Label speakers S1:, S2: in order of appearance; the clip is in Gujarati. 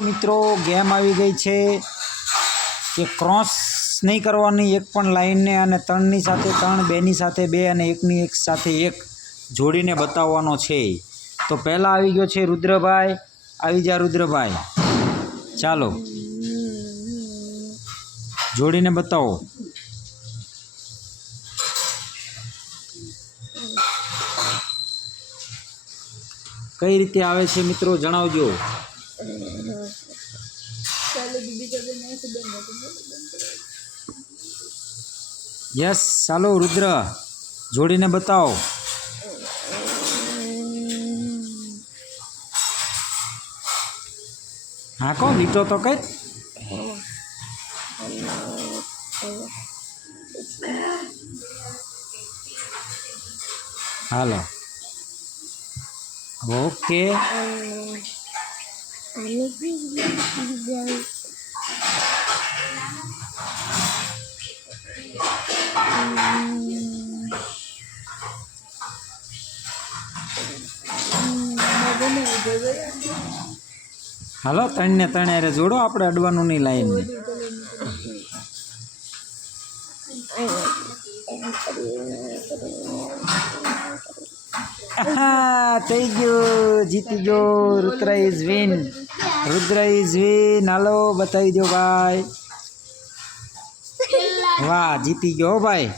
S1: મિત્રો, ગેમ આવી ગઈ છે કે ક્રોસ નહીં કરવાની, એક પણ લાઈનને અને ત્રણની સાથે ત્રણ, બેની સાથે બે અને એકની એક સાથે એક જોડીને બતાવવાનો છે. તો પહેલાં આવી ગયો છે રુદ્રભાઈ, આવી જા રુદ્રભાઈ. ચાલો. જોડીને બતાવો. કઈ રીતે આવે છે મિત્રો, જણાવજો. યસ ચાલો રુદ્ર જોડીને બતાવો. હા કો વીટો તો કઈ. હાલો. ઓકે હાલો ત્રણ ને ત્રણ અરે જોડો, આપણે અડવાનું નહીં લાઈન થઈ ગયું, જીતી ગયો, Rudra is win Rudra is win. હાલો બતાવી દો ભાઈ. વાહ જીતી ગયો ભાઈ.